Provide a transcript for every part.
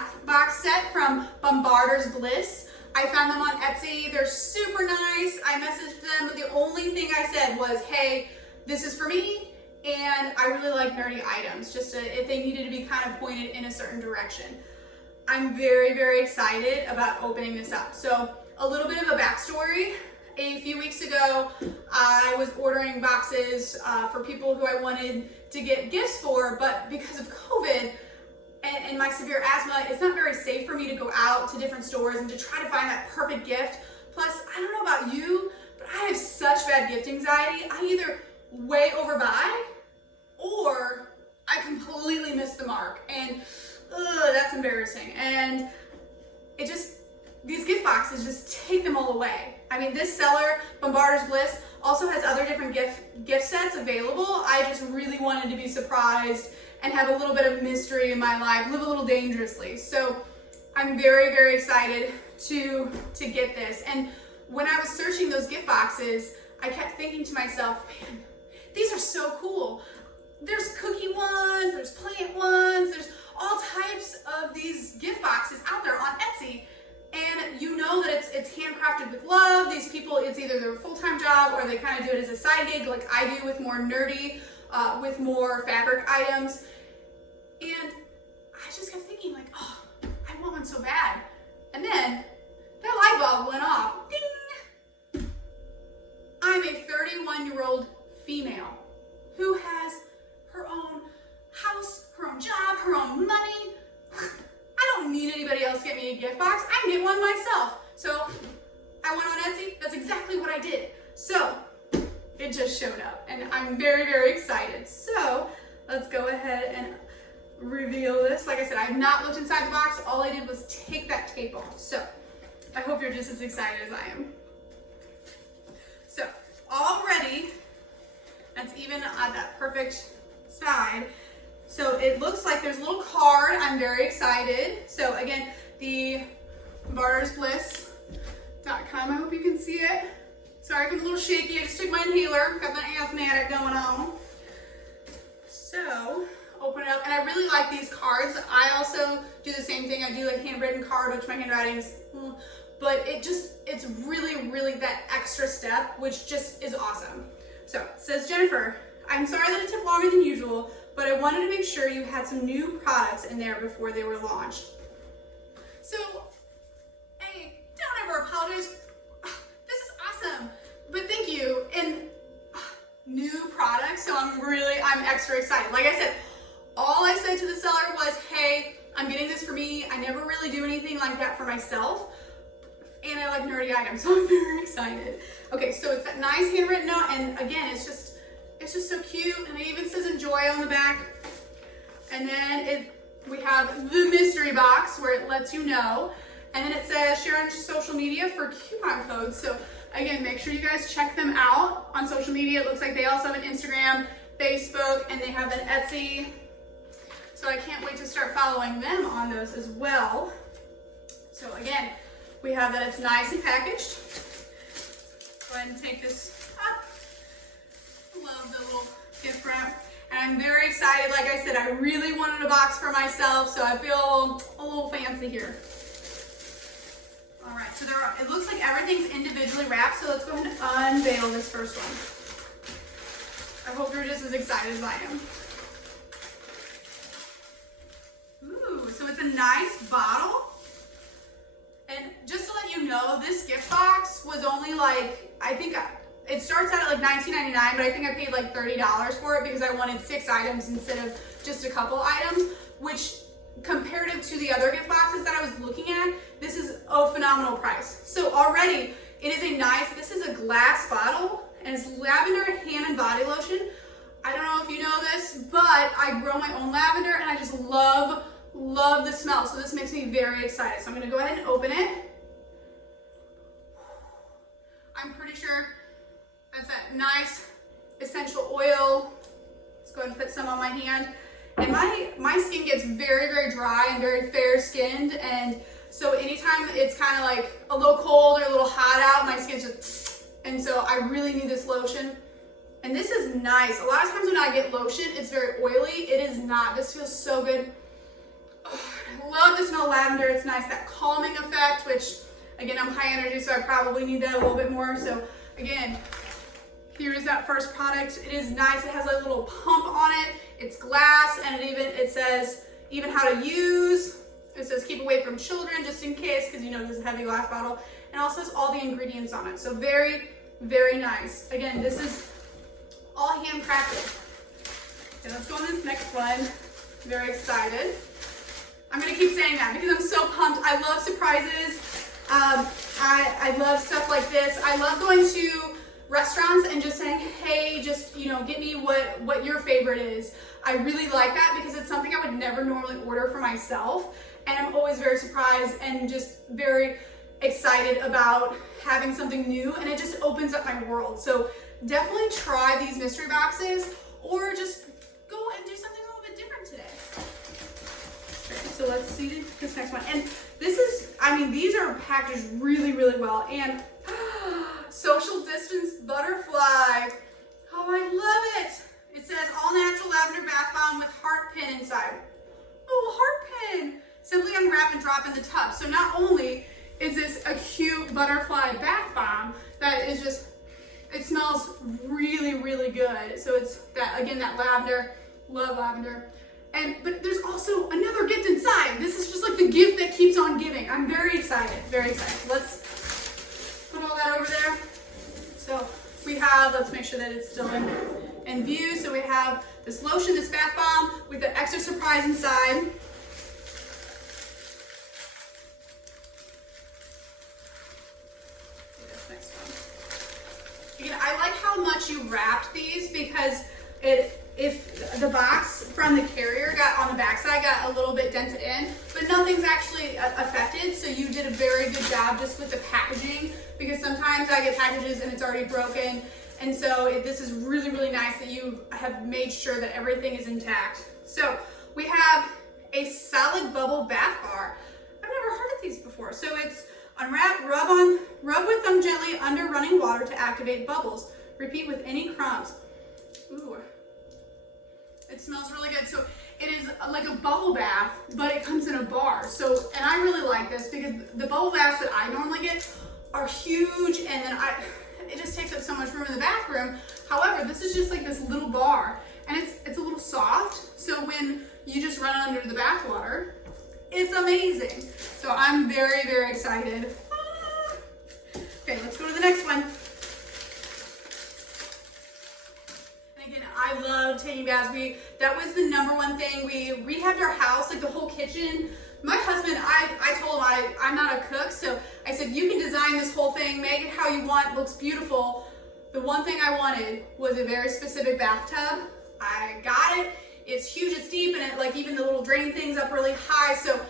bath box set from Bombardiers Bliss. I found them on Etsy. They're super nice. I messaged them. The only thing I said was, hey, this is for me, and I really like nerdy items, just if they needed to be kind of pointed in a certain direction. I'm very, very excited about opening this up. So a little bit of a backstory. A few weeks ago, I was ordering boxes for people who I wanted to get gifts for, but because of COVID and my severe asthma, it's not very safe for me to go out to different stores and to try to find that perfect gift. Plus, I don't know about you, but I have such bad gift anxiety. I either way overbuy or I completely miss the mark, and that's embarrassing. And these gift boxes just take them all away. I mean, this seller, Bombardiers Bliss, also has other different gift sets available. I just really wanted to be surprised and have a little bit of mystery in my life, live a little dangerously. So I'm very, very excited to get this. And when I was searching those gift boxes, I kept thinking to myself, man, these are so cool. There's cookie ones, there's plant ones, there's all types of these gift boxes out there on Etsy. And you know that it's handcrafted with love. These people, it's either their full-time job or they kind of do it as a side gig like I do with MooreNerdy, with more fabric items. And I just kept thinking like, oh, I want one so bad. And then that light bulb went off. Ding! I'm a 31-year-old female who has her own house, her own job, her own money. I don't need anybody else to get me a gift box. I can get one myself. So I went on Etsy. That's exactly what I did. So it just showed up and I'm very, very excited. So let's go ahead and reveal this. Like I said, I have not looked inside the box. All I did was take that tape off. So I hope you're just as excited as I am. So already, that's even at that perfect side. So it looks like there's a little card. I'm very excited. So again, the BombardersBliss.com. I hope you can see it. Sorry if I'm a little shaky. I just took my inhaler. Got the asthmatic going on. So open it up. And I really like these cards. I also do the same thing. I do a handwritten card, which my handwriting is, but it's really, really that extra step, which just is awesome. So it says, Jennifer, I'm sorry that it took longer than usual, but I wanted to make sure you had some new products in there before they were launched. So, hey, don't ever apologize. This is awesome, but thank you. And new products, so I'm extra excited. Like I said, all I said to the seller was, hey, I'm getting this for me. I never really do anything like that for myself, and I like nerdy items, so I'm very excited. Okay, so it's that nice handwritten note, and again, it's just so cute, and it even says enjoy on the back. And then we have the mystery box where it lets you know, and then it says share on social media for coupon codes. So again, make sure you guys check them out on social media. It looks like they also have an Instagram, Facebook, and they have an Etsy. So I can't wait to start following them on those as well. So again, we have that it's nicely packaged. Go ahead and take this up. Love the little gift wrap. And I'm very excited. Like I said, I really wanted a box for myself, so I feel a little fancy here. All right, so it looks like everything's individually wrapped, so let's go ahead and unveil this first one. I hope you're just as excited as I am. Ooh, so it's a nice bottle. And just to let you know, this gift box was only like, I think it starts out at like $19.99, but I think I paid like $30 for it because I wanted 6 items instead of just a couple items, which comparative to the other gift boxes that I was looking at, this is a phenomenal price. So already it is this is a glass bottle and it's lavender hand and body lotion. I don't know if you know this, but I grow my own lavender and I just love the smell. So this makes me very excited. So I'm gonna go ahead and open it. I'm pretty sure that's that nice essential oil. Let's go ahead and put some on my hand. And my skin gets very, very dry and very fair skinned. And so anytime it's kind of like a little cold or a little hot out, my skin's just, and so I really need this lotion. And this is nice. A lot of times when I get lotion, it's very oily. It is not. This feels so good. I love the smell of lavender. It's nice, that calming effect, which again, I'm high energy, so I probably need that a little bit more. So again, here is that first product. It is nice. It has a little pump on it. It's glass, and it says even how to use. It says keep away from children, just in case, because you know this is a heavy glass bottle. And also says all the ingredients on it. So very, very nice. Again, this is all handcrafted. Okay, let's go on this next one. Very excited. I'm gonna keep saying that because I'm so pumped. I love surprises. I love stuff like this. I love going to restaurants and just saying, hey, just, you know, get me what your favorite is. I really like that because it's something I would never normally order for myself. And I'm always very surprised and just very excited about having something new, and it just opens up my world. So definitely try these mystery boxes, or just go and do something a little bit different today. Okay, so let's see this next one. And this is, I mean, these are packaged really, really well. And social distance butterfly. Oh, I love it. It says all natural lavender bath bomb with heart pin inside. Oh, heart pin. Simply unwrap and drop in the tub. So not only is this a cute butterfly bath bomb that is just, it smells really, really good. So it's that, again, that lavender, love lavender. But there's also another gift inside. This is just like the gift that keeps on giving. I'm very excited, very excited. Let's put all that over there. So we have, let's make sure that it's still in view. So we have this lotion, this bath bomb with the extra surprise inside. Again, I like how much you wrapped these because if the box from the carrier got on the backside got a little bit dented in, but nothing's actually affected. So you did a very good job just with the packaging, because sometimes I get packages and it's already broken. And so this is really, really nice that you have made sure that everything is intact. So we have a solid bubble bath bar. I've never heard of these before. So it's unwrap, rub with them gently under running water to activate bubbles. Repeat with any crumbs. Ooh, it smells really good. So it is like a bubble bath, but it comes in a bar. So, and I really like this because the bubble baths that I normally get are huge, and then it just takes up so much room in the bathroom. However, this is just like this little bar, and it's a little soft. So when you just run under the bath water, it's amazing. So I'm very, very excited. Okay, let's go to the next one. And again, I love taking baths. That was the number one thing. We rehabbed our house, like the whole kitchen. My husband, I told him I'm not a cook, so I said, you can design this whole thing, make it how you want, it looks beautiful. The one thing I wanted was a very specific bathtub. I got it. It's huge, it's deep, and it, like, even the little drain thing's up really high. So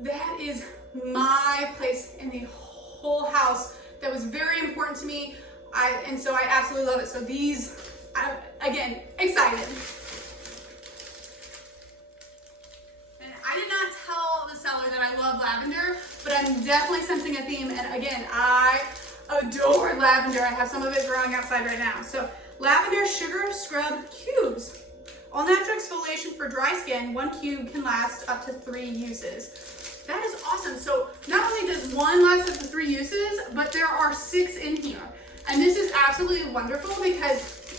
that is my place in the whole house. That was very important to me. And so I absolutely love it. So these, again, excited. And I did not tell the seller that I love lavender, but I'm definitely sensing a theme. And again, I adore lavender. I have some of it growing outside right now. So lavender sugar scrub cubes. All natural exfoliation for dry skin. 1 cube can last up to 3 uses. That is awesome. So not only does one last up to 3 uses, but there are 6 in here. And this is absolutely wonderful because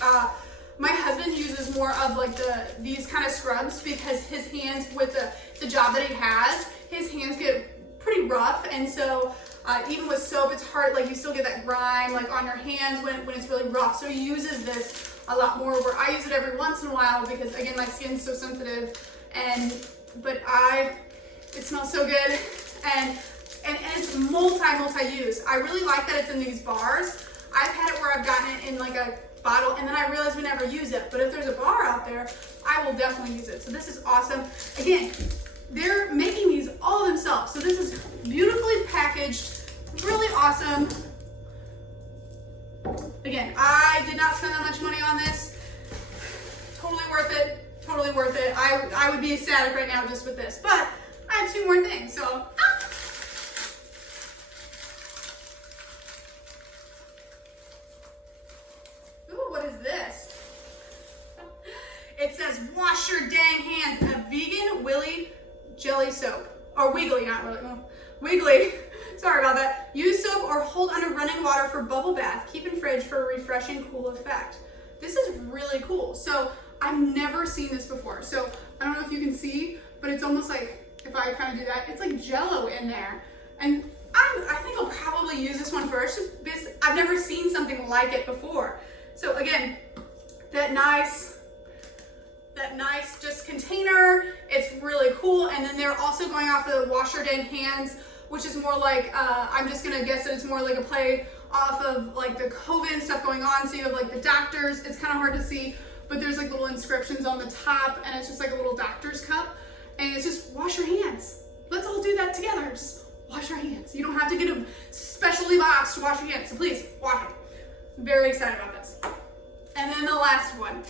my husband uses more of like these kind of scrubs because his hands, with the job that he has, his hands get pretty rough. And so even with soap, it's hard, like you still get that grime like on your hands when it's really rough. So he uses this a lot more, where I use it every once in a while because, again, my skin's so sensitive. But it smells so good, and it's multi-use. I really like that it's in these bars. I've had it where I've gotten it in like a bottle, and then I realized we never use it. But if there's a bar out there, I will definitely use it. So this is awesome. Again, they're making these all themselves. So this is beautifully packaged, really awesome. Again, I did not spend that much money on this. Totally worth it. Totally worth it. I would be ecstatic right now just with this. But I have 2 more things. So, ooh, what is this? It says, wash your dang hands. A vegan willy gel jelly soap, or wiggly, not really, wiggly. Sorry about that. Use soap or hold under running water for bubble bath. Keep in fridge for a refreshing, cool effect. This is really cool. So I've never seen this before. So I don't know if you can see, but it's almost like, if I kind of do that, it's like Jello in there. And I think I'll probably use this one first because I've never seen something like it before. So again, that nice just container, it's really cool. And then they're also going off of the wash your dang hands, which is more like, I'm just gonna guess that it's more like a play off of like the COVID and stuff going on. So you have like the doctors, it's kind of hard to see, but there's like little inscriptions on the top and it's just like a little doctor's cup. And it's just wash your hands. Let's all do that together. Just wash your hands. You don't have to get a specially box to wash your hands. So please, wash it. I'm very excited about this. And then the last one.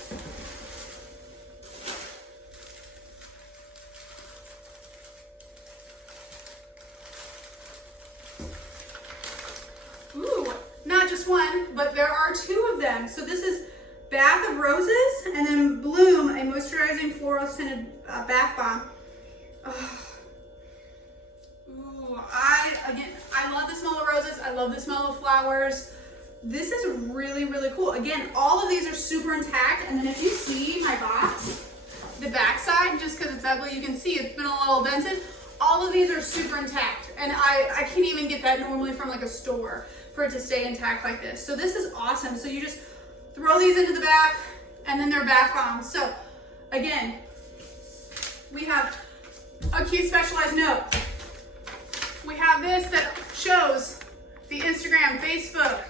Ooh, not just one, but there are two of them. So this is Bath of Roses and then Bloom, a moisturizing floral scented bath bomb. Ooh, I love the smell of roses. I love the smell of flowers. This is really, really cool. Again, all of these are super intact. And then if you see my box, the back side, just because it's ugly, you can see it's been a little dented. All of these are super intact. And I can't even get that normally from like a store for it to stay intact like this. So this is awesome. So you just throw these into the bath and then they're bath bombs. So again, we have a cute specialized note. We have this that shows the Instagram, Facebook,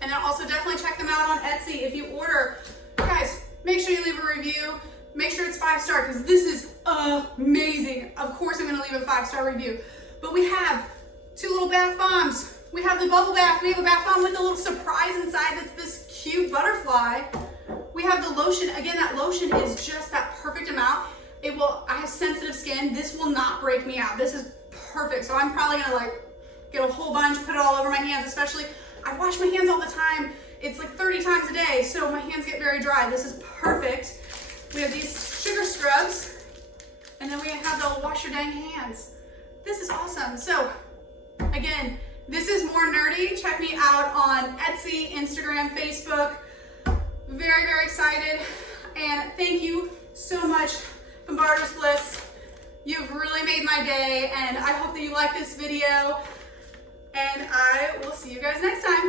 and then also definitely check them out on Etsy. If you order, guys, make sure you leave a review. Make sure it's 5-star because this is amazing. Of course I'm gonna leave a 5-star review. But we have two little bath bombs. We have the bubble bath. We have a bath bomb with a little surprise inside that's this cute butterfly. We have the lotion. Again, that lotion is just that perfect amount. I have sensitive skin. This will not break me out. This is perfect. So I'm probably gonna like get a whole bunch, put it all over my hands, especially I wash my hands all the time. It's like 30 times a day, so my hands get very dry. This is perfect. We have these sugar scrubs, and then we have the wash your dang hands. This is awesome. So again, this is MooreNerdy. Check me out on Etsy, Instagram, Facebook. Very, very excited. And thank you so much, Bombardiers Bliss. You've really made my day, and I hope that you like this video. And I will see you guys next time.